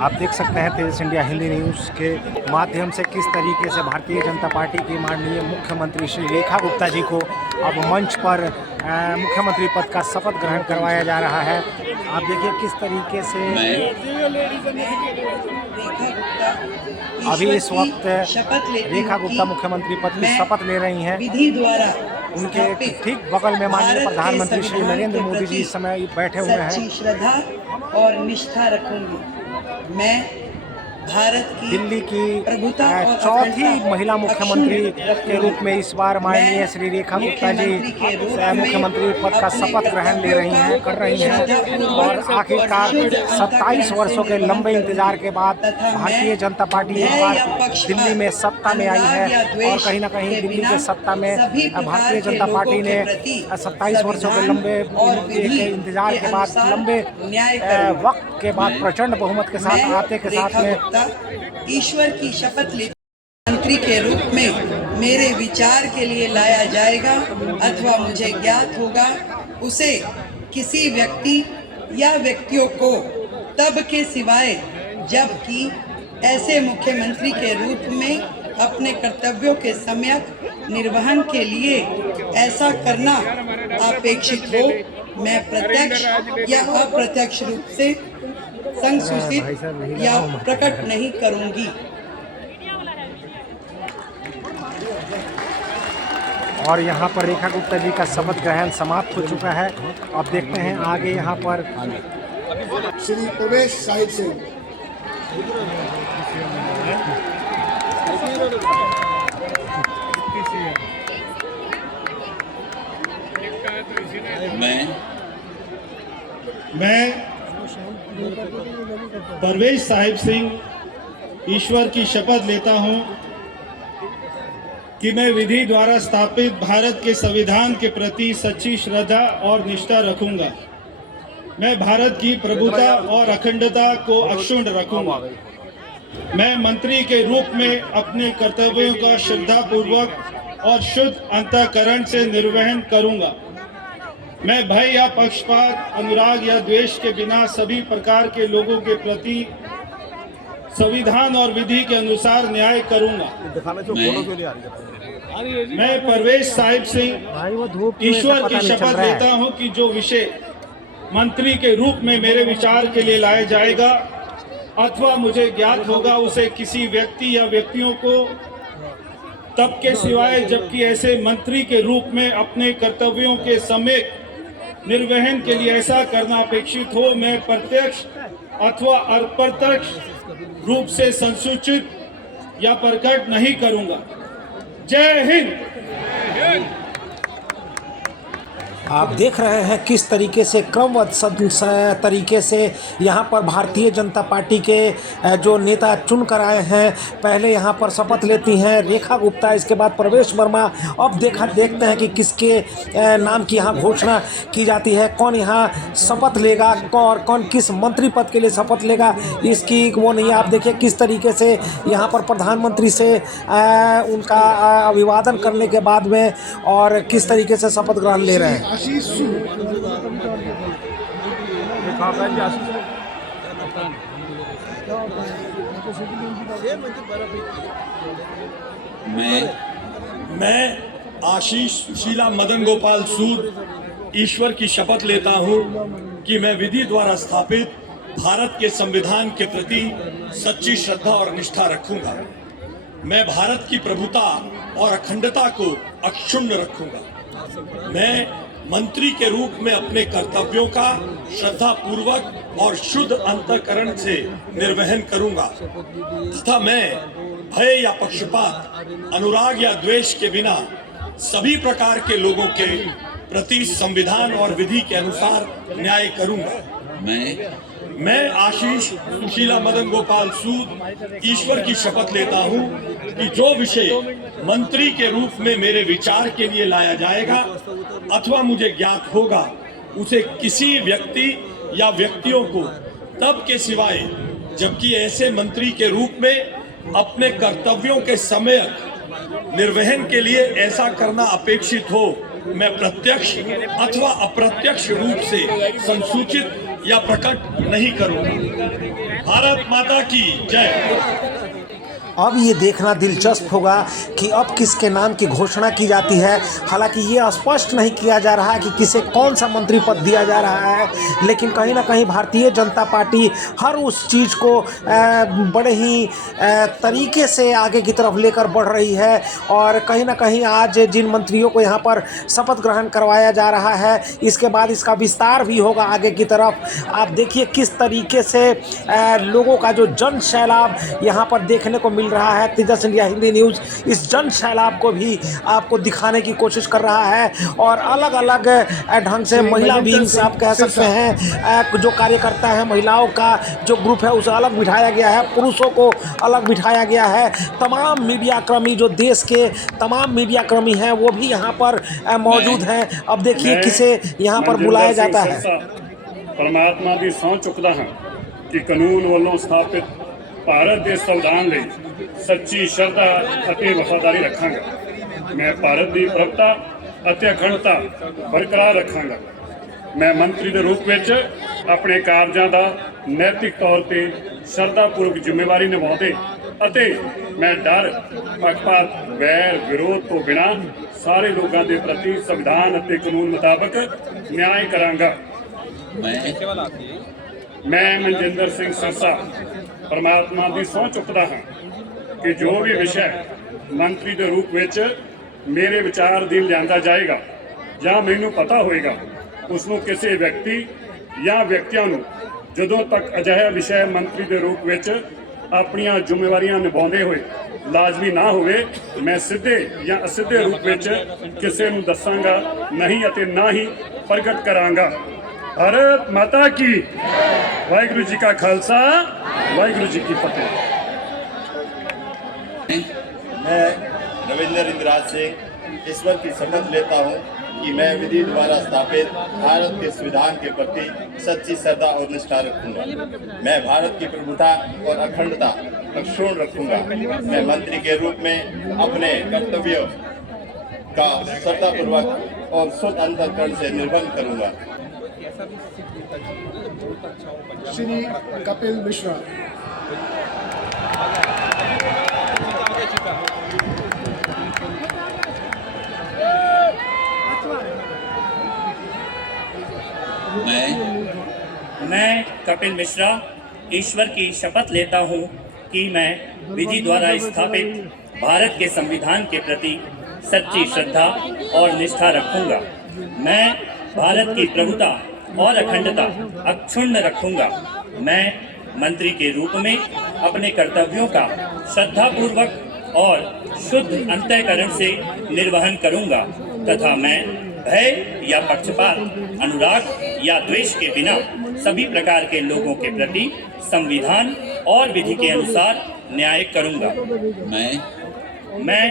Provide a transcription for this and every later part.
आप देख सकते हैं तेज इंडिया हिंदी न्यूज़ के माध्यम से किस तरीके से भारतीय जनता पार्टी की माननीय मुख्यमंत्री श्री रेखा गुप्ता जी को अब मंच पर मुख्यमंत्री पद का शपथ ग्रहण करवाया जा रहा है। आप देखिए किस तरीके से अभी इस वक्त रेखा गुप्ता मुख्यमंत्री पद की शपथ ले रही हैं। विधि द्वारा उनके ठीक बगल में माननीय प्रधानमंत्री श्री नरेंद्र मोदी जी इस समय बैठे हुए हैं। सच्ची श्रद्धा और निष्ठा रखूंगी। मैं भारत की दिल्ली की प्रभुता और चौथी महिला मुख्यमंत्री के रूप में इस बार माननीय श्री रेखा गुप्ता जी मुख्यमंत्री पद का शपथ ग्रहण ले रही हैं, कर रही हैं। और आखिरकार 27 वर्षों के लंबे इंतजार के बाद भारतीय जनता पार्टी एक बार दिल्ली में सत्ता में आई है। और कहीं ना कहीं दिल्ली के सत्ता में भारतीय जनता पार्टी ने 27 वर्षों के लंबे इंतजार के बाद लंबे वक्त के बाद प्रचंड बहुमत के साथ आते के साथ में ईश्वर की शपथ ली मंत्री के रूप में मेरे विचार के लिए लाया जाएगा अथवा मुझे ज्ञात होगा, उसे किसी व्यक्ति या व्यक्तियों को तब के सिवाय जबकि ऐसे मुख्यमंत्री के रूप में अपने कर्तव्यों के सम्यक निर्वहन के लिए ऐसा करना अपेक्षित हो, मैं प्रत्यक्ष या अप्रत्यक्ष रूप से संसूचित या प्रकट नहीं करूंगी। और यहाँ पर रेखा गुप्ता जी का शपथ ग्रहण समाप्त हो चुका है। अब देखते हैं आगे यहाँ पर श्री प्रवेश साहिब सिंह। मैं परवेश साहिब सिंह ईश्वर की शपथ लेता हूं कि मैं विधि द्वारा स्थापित भारत के संविधान के प्रति सच्ची श्रद्धा और निष्ठा रखूंगा। मैं भारत की प्रभुता और अखंडता को अक्षुण्ण रखूंगा। मैं मंत्री के रूप में अपने कर्तव्यों का श्रद्धापूर्वक और शुद्ध अंतःकरण से निर्वहन करूंगा। मैं भय या पक्षपात, अनुराग या द्वेष के बिना सभी प्रकार के लोगों के प्रति संविधान और विधि के अनुसार न्याय करूंगा। मैं परवेश साहिब सिंह ईश्वर की शपथ लेता हूं कि जो विषय मंत्री के रूप में मेरे विचार के लिए लाया जाएगा अथवा मुझे ज्ञात होगा, उसे किसी व्यक्ति या व्यक्तियों को तब के सिवाय जबकि ऐसे मंत्री के रूप में अपने कर्तव्यों के समेत निर्वहन के लिए ऐसा करना अपेक्षित हो, मैं प्रत्यक्ष अथवा अप्रत्यक्ष रूप से संसूचित या प्रकट नहीं करूंगा। जय हिंद। आप देख रहे हैं किस तरीके से क्रमबद्ध तरीके से यहाँ पर भारतीय जनता पार्टी के जो नेता चुन कर आए हैं। पहले यहाँ पर शपथ लेती हैं रेखा गुप्ता, इसके बाद प्रवेश वर्मा। अब देखते हैं कि किसके नाम की यहाँ घोषणा की जाती है, कौन यहाँ शपथ लेगा और कौन किस मंत्री पद के लिए शपथ लेगा, इसकी वो नहीं है। आप देखिए किस तरीके से यहाँ पर प्रधानमंत्री से उनका अभिवादन करने के बाद में और किस तरीके से शपथ ग्रहण ले रहे हैं। मैं आशीष सुशीला मदन गोपाल सूद ईश्वर की शपथ लेता हूं कि मैं विधि द्वारा स्थापित भारत के संविधान के प्रति सच्ची श्रद्धा और निष्ठा रखूंगा। मैं भारत की प्रभुता और अखंडता को अक्षुण्ण रखूंगा। मैं मंत्री के रूप में अपने कर्तव्यों का श्रद्धा पूर्वक और शुद्ध अंतःकरण से निर्वहन करूंगा तथा मैं भय या पक्षपात, अनुराग या द्वेष के बिना सभी प्रकार के लोगों के प्रति संविधान और विधि के अनुसार न्याय करूंगा। मैं आशीष सुशीला मदन गोपाल सूद ईश्वर की शपथ लेता हूं कि जो विषय मंत्री के रूप में मेरे विचार के लिए लाया जाएगा अथवा मुझे ज्ञात होगा, उसे किसी व्यक्ति या व्यक्तियों को तब के सिवाय जबकि ऐसे मंत्री के रूप में अपने कर्तव्यों के सम्यक निर्वहन के लिए ऐसा करना अपेक्षित हो, मैं प्रत्यक्ष अथवा अप्रत्यक्ष रूप से संसूचित या प्रकट नहीं करूंगा। भारत माता की जय। अब ये देखना दिलचस्प होगा कि अब किसके नाम की घोषणा की जाती है। हालांकि ये स्पष्ट नहीं किया जा रहा है कि किसे कौन सा मंत्री पद दिया जा रहा है, लेकिन कहीं ना कहीं भारतीय जनता पार्टी हर उस चीज़ को बड़े ही तरीके से आगे की तरफ लेकर बढ़ रही है। और कहीं ना कहीं आज जिन मंत्रियों को यहाँ पर शपथ ग्रहण करवाया जा रहा है, इसके बाद इसका विस्तार भी होगा आगे की तरफ। आप देखिए किस तरीके से लोगों का जो जन सैलाब यहाँ पर देखने को मिल रहा है। तेजस इंडिया हिंदी न्यूज़ इस जन सैलाब को भी आपको दिखाने की कोशिश कर रहा है और अलग अलग ढंग से महिला विंग्स आप कह सकते हैं, जो कार्यकर्ता है महिलाओं का जो ग्रुप है उसे अलग बिठाया गया है, पुरुषों को अलग बिठाया गया है। तमाम मीडियाकर्मी जो देश के तमाम मीडियाकर्मी हैं वो भी यहाँ पर मौजूद हैं। अब देखिए किसे यहाँ पर बुलाया जाता है। परमात्मा की सौं चुकदा हाँ कि कानून वालों स्थापित भारत के संविधान ਲਈ सच्ची श्रद्धा ਅਤੇ वफादारी रखांगा। मैं भारत की प्रभुता ਅਤੇ अखंडता बरकरार रखांगा। मैं मंत्री के रूप में अपने कार्यों का नैतिक तौर पर श्रद्धापूर्वक जिम्मेवारी निभाते ਅਤੇ मैं डर पक्षपात वैर विरोध तो बिना सारे लोगों के प्रति संविधान ਅਤੇ कानून मुताबिक न्याय करांगा। मैं मनजिंदर सिंह सिरसा परमात्मा की सौं चुकता हाँ कि जो भी विषय मंत्री के रूप में मेरे विचार अधीन लिया जाएगा या मैनू पता होएगा उसनों किसी व्यक्ति या व्यक्तियों जदों तक अजिहा विषय मंत्री के रूप में अपनियां जिम्मेवारियां निभाते हुए लाजमी ना होवे मैं सीधे या असीधे रूप में किसी नूं दसांगा नहीं अते ना ही प्रगट करांगा। भारत माता की वाहिगुरु जी का खालसा वाहिगुरु जी की फतेह। मैं रविंद्र इंद्राज सिंह ईश्वर की शपथ लेता हूँ कि मैं विधि द्वारा स्थापित भारत के संविधान के प्रति सच्ची श्रद्धा और निष्ठा रखूंगा। मैं भारत की प्रभुता और अखंडता अक्षुण्ण रखूंगा। मैं मंत्री के रूप में अपने कर्तव्यों का श्रद्धापूर्वक और शुद्ध अंतःकरण से निर्वहन करूंगा। श्री कपिल मिश्रा। मैं कपिल मिश्रा ईश्वर की शपथ लेता हूँ कि मैं विधि द्वारा स्थापित भारत के संविधान के प्रति सच्ची श्रद्धा और निष्ठा रखूंगा। मैं भारत की प्रभुता और अखंडता अक्षुण्ण रखूंगा। मैं मंत्री के रूप में अपने कर्तव्यों का श्रद्धापूर्वक और शुद्ध अंतःकरण से निर्वहन करूंगा तथा मैं भय या पक्षपात, अनुराग या द्वेष के बिना सभी प्रकार के लोगों के प्रति संविधान और विधि के अनुसार न्याय करूंगा। मैं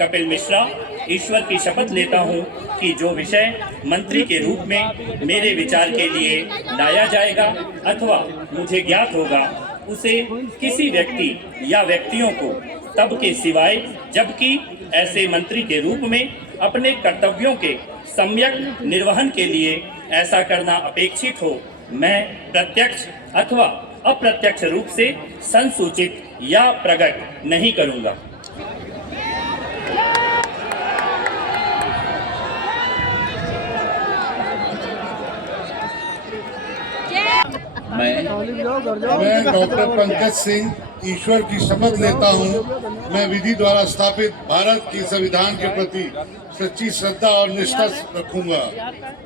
कपिल मिश्रा ईश्वर की शपथ लेता हूं कि जो विषय मंत्री के रूप में मेरे विचार के लिए लाया जाएगा अथवा मुझे ज्ञात होगा उसे किसी व्यक्ति या व्यक्तियों को तब के सिवाय जबकि ऐसे मंत्री के रूप में अपने कर्तव्यों के सम्यक निर्वहन के लिए ऐसा करना अपेक्षित हो मैं प्रत्यक्ष अथवा अप्रत्यक्ष रूप से संसूचित या प्रकट नहीं करूंगा। मैं डॉक्टर पंकज सिंह ईश्वर की शपथ लेता हूँ। मैं विधि द्वारा स्थापित भारत के संविधान के प्रति सच्ची श्रद्धा और निष्ठा रखूंगा।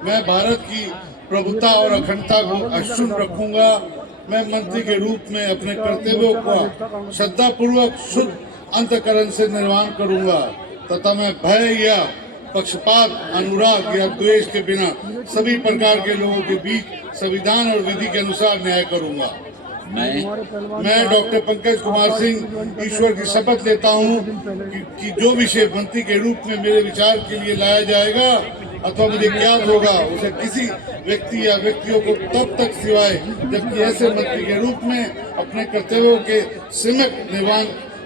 मैं भारत की प्रभुता और अखंडता को अक्षुण्ण रखूंगा। मैं मंत्री के रूप में अपने कर्तव्यों का श्रद्धापूर्वक शुद्ध अंतःकरण से निर्वहन करूंगा तथा मैं भय या पक्षपात, अनुराग या द्वेष के बिना सभी प्रकार के लोगों के बीच संविधान और विधि के अनुसार न्याय करूंगा। मैं डॉक्टर पंकज कुमार सिंह ईश्वर की शपथ लेता हूं कि जो विषय मंत्री के रूप में मेरे विचार के लिए लाया जाएगा अथवा मुझे ज्ञात होगा उसे किसी व्यक्ति या व्यक्तियों को तब तक सिवाय जबकि ऐसे मंत्री के रूप में अपने कर्तव्यों के सम्यक निर्वहन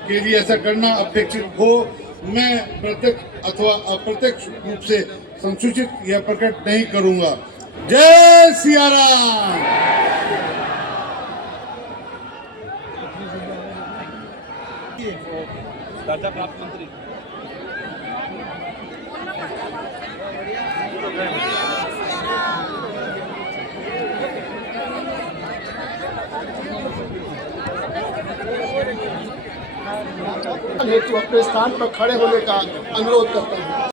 के लिए ऐसा करना अपेक्षित हो मैं प्रत्यक्ष अथवा अप्रत्यक्ष रूप से संसूचित या प्रकट नहीं करूंगा। जय सिया राम। हेतु अपने स्थान पर खड़े होने का अनुरोध करता हूँ।